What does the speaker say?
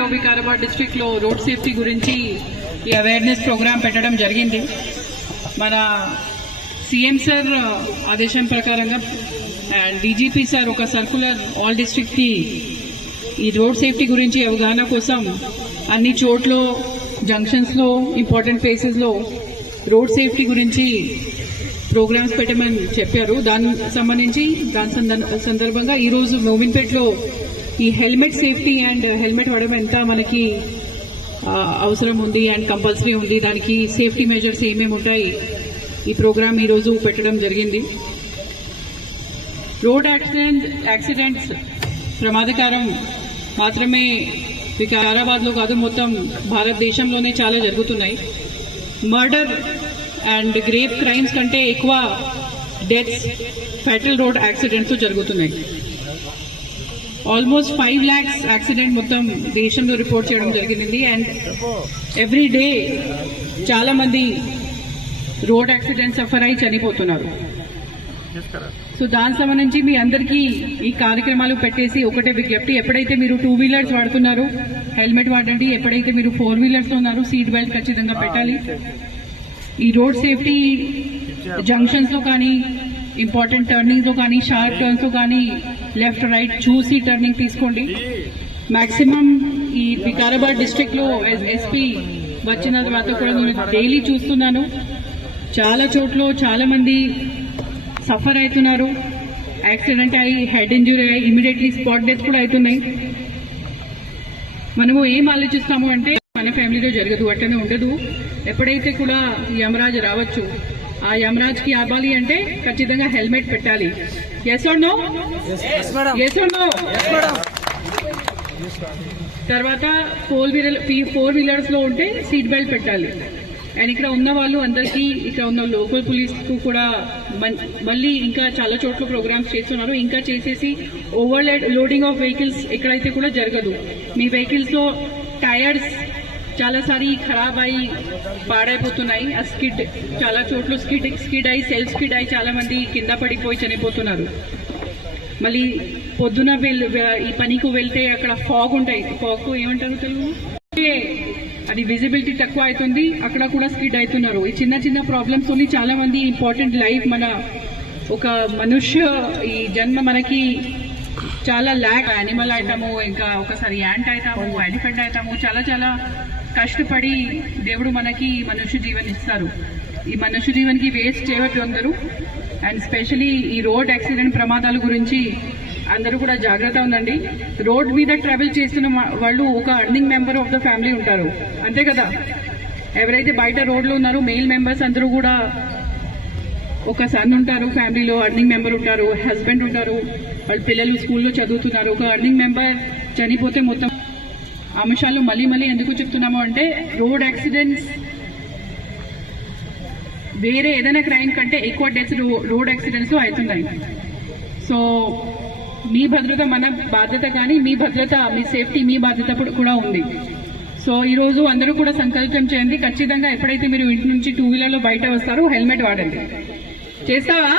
లో వికారాబాద్ డిస్ట్రిక్ట్ లో road safety గురించి ఈ అవేర్నెస్ ప్రోగ్రామ్ పెట్టడం జరిగింది. మన సీఎం సార్ ఆదేశం ప్రకారంగా అండ్ డీజీపీ సార్ ఒక సర్కులర్ ఆల్ డిస్ట్రిక్ట్ కి ఈ రోడ్ సేఫ్టీ గురించి అవగాహన కోసం అన్ని చోట్ల జంక్షన్స్ లో ఇంపార్టెంట్ ప్లేసెస్ లో రోడ్ సేఫ్టీ గురించి ప్రోగ్రామ్స్ పెట్టమని చెప్పారు. దానికి సంబంధించి దాని సందర్భంగా ఈరోజు మోమిన్పేటలో ఈ హెల్మెట్ సేఫ్టీ అండ్ హెల్మెట్ వాడడం ఎంత మనకి అవసరం ఉంది అండ్ కంపల్సరీ ఉంది, దానికి సేఫ్టీ మెజర్స్ ఏమేమి ఉంటాయి, ఈ ప్రోగ్రామ్ ఈరోజు పెట్టడం జరిగింది. రోడ్ యాక్సిడెంట్స్ ప్రమాదకరం మాత్రమే వికారాబాద్లో కాదు, మొత్తం భారతదేశంలోనే చాలా జరుగుతున్నాయి. మర్డర్ అండ్ గ్రేవ్ క్రైమ్స్ కంటే ఎక్కువ డెత్స్ ఫ్యాటల్ రోడ్ యాక్సిడెంట్స్ జరుగుతున్నాయి. ఆల్మోస్ట్ 5 lakhs యాక్సిడెంట్ మొత్తం దేశంలో రిపోర్ట్ చేయడం జరిగింది. అండ్ ఎవ్రీ డే చాలా మంది రోడ్ యాక్సిడెంట్ సఫర్ అయి చనిపోతున్నారు. సో దానికి సంబంధించి మీ అందరికీ ఈ కార్యక్రమాలు పెట్టేసి ఒకటే విజ్ఞప్తి, ఎప్పుడైతే మీరు 2 wheelers వాడుతున్నారో హెల్మెట్ వాడండి, ఎప్పుడైతే మీరు 4 wheelers లో ఉన్నారో సీట్ బెల్ట్ ఖచ్చితంగా పెట్టాలి. ఈ రోడ్ సేఫ్టీ జంక్షన్స్ లో కానీ, ఇంపార్టెంట్ టర్నింగ్స్ లో కానీ, షార్ప్ టర్న్స్ లో కానీ లెఫ్ట్ రైట్ చూసి టర్నింగ్ తీసుకోండి. మాక్సిమం ఈ వికారాబాద్ డిస్ట్రిక్ట్ లో ఎస్పీ వచ్చిన తర్వాత కూడా నేను డైలీ చూస్తున్నాను, చాలా చోట్ల చాలా మంది సఫర్ అవుతున్నారు, యాక్సిడెంట్ అయ్యి హెడ్ ఇంజురీ అయ్యి ఇమీడియట్లీ స్పాట్ డెత్ కూడా అవుతున్నాయి. మనము ఏం ఆలోచిస్తాము అంటే మన ఫ్యామిలీలో జరగదు, అట్టనే ఉండదు. ఎప్పుడైతే కూడా యమరాజ్ రావచ్చు, ఆ యమరాజ్ కి ఆపాలి అంటే ఖచ్చితంగా హెల్మెట్ పెట్టాలి. Yes or no? Yes or no? తర్వాత 4 wheelers లో ఉంటే సీట్ బెల్ట్ పెట్టాలి. అండ్ ఇక్కడ ఉన్న వాళ్ళు అందరికీ, ఇక్కడ ఉన్న లోకల్ పోలీస్ కు కూడా మళ్ళీ ఇంకా చాలా చోట్ల ప్రోగ్రామ్స్ చేస్తున్నారు. ఇంకా చేసేసి ఓవర్ లోడింగ్ ఆఫ్ వెహికల్స్ ఎక్కడైతే కూడా జరగదు. మీ వెహికల్స్ లో టైర్స్ చాలాసారి ఖరాబ్ అయి పాడైపోతున్నాయి. ఆ స్కిడ్ చాలా చోట్ల స్కిడ్ అయి సెల్ఫ్ స్కిడ్ అయి చాలా మంది కింద పడిపోయి చనిపోతున్నారు. మళ్ళీ పొద్దున ఈ పనికి వెళ్తే అక్కడ ఫాగ్ ఉంటాయి, ఫాగ్ ఏమంటారు తెలుగు, అది విజిబిలిటీ తక్కువ అవుతుంది, అక్కడ కూడా స్కిడ్ అవుతున్నారు. ఈ చిన్న చిన్న ప్రాబ్లమ్స్ తోని చాలా మంది ఇంపార్టెంట్ లైఫ్, మన ఒక మనుష్య ఈ జన్మ మనకి చాలా ల్యాక్ యానిమల్ అవుతాము, ఇంకా ఒకసారి యాంట్ అవుతాము, ఎలిఫెంట్ అవుతాము, చాలా చాలా కష్టపడి దేవుడు మనకి మనుష్య జీవన్ ఇస్తారు. ఈ మనుష్య జీవన్కి వేస్ట్ చేయవద్దు అందరూ. అండ్ స్పెషలీ ఈ రోడ్ యాక్సిడెంట్ ప్రమాదాల గురించి అందరూ కూడా జాగ్రత్త ఉందండి. రోడ్ మీద ట్రావెల్ చేస్తున్న వాళ్ళు ఒక earning member of the family ఉంటారు, అంతే కదా. ఎవరైతే బయట రోడ్లో ఉన్నారో మెయిల్ మెంబర్స్ అందరూ కూడా ఒక సన్ ఉంటారు, ఫ్యామిలీలో అర్నింగ్ మెంబర్ ఉంటారు, హస్బెండ్ ఉంటారు, వాళ్ళ పిల్లలు స్కూల్లో చదువుతున్నారు. ఒక అర్నింగ్ మెంబర్ చనిపోతే మొత్తం అంశాలు మళ్ళీ మళ్ళీ ఎందుకు చెప్తున్నాము అంటే, రోడ్ యాక్సిడెంట్స్ వేరే ఏదైనా క్రైమ్ కంటే ఎక్కువ డెత్స్ రోడ్ యాక్సిడెంట్స్ అవుతున్నాయి. సో మీ భద్రత మన బాధ్యత, కానీ మీ భద్రత, మీ సేఫ్టీ మీ బాధ్యత కూడా ఉంది. సో ఈరోజు అందరూ కూడా సంకల్పం చేయండి, ఖచ్చితంగా ఎప్పుడైతే మీరు ఇంటి నుంచి 2 wheeler లో బయట వస్తారో హెల్మెట్ వాడండి. చేస్తావా?